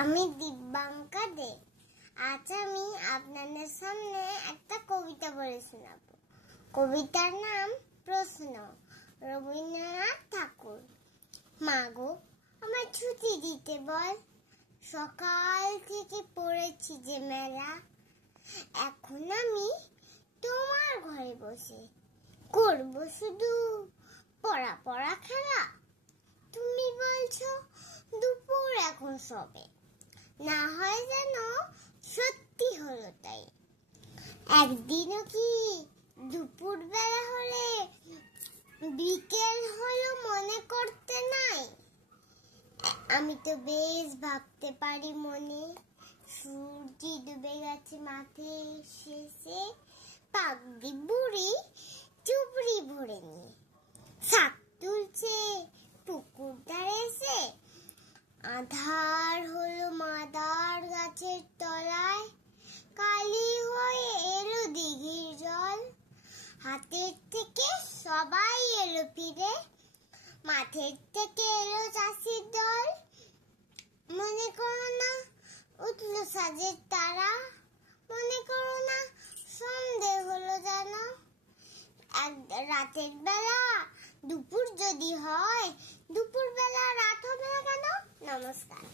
আমি দিব্যাঙ্কা দে। আজ আমি আপনাদের সামনে একটা কবিতা বলে শোনাবো। কবিতার নাম প্রশ্ন, রবীন্দ্রনাথ ঠাকুর। মাগো, আমার ছুটি দিতে বল, সকাল থেকে পড়েছি যে মেলা। এখন আমি তোমার ঘরে বসে করব শুধু পড়া পড়া খেলা। তুমি বলছো দুপুর এখন সবে, না হয় যেন সত্যি হলো তাই। একদিনও কি দুপুর বেলা হলে বিকেল হলো মনে করতে নাই? আমি তো বেশ ভাবতে পারি মনে, সূর্য ডুবে গেছে মাঠে শেষে, পাগড়ি বুড়ি চুবড়ি ভরে নিয়ে শাক তুলছে পুকুর ধারে এসে। আধার হলো মাদার গাছের তলায়, কালি হয়ে এলো দিঘির জল। হাতের থেকে সবাই এলো ফিরে, মাঠের থেকে এলো চাষির দল। মনে করো না উঠলো সাজের তারা, মনে করো না সন্ধে হলো যেন। রাতের বেলা দুপুর যদি হয়, দুপুর বেলা রাত হবে না কেন? নমস্কার।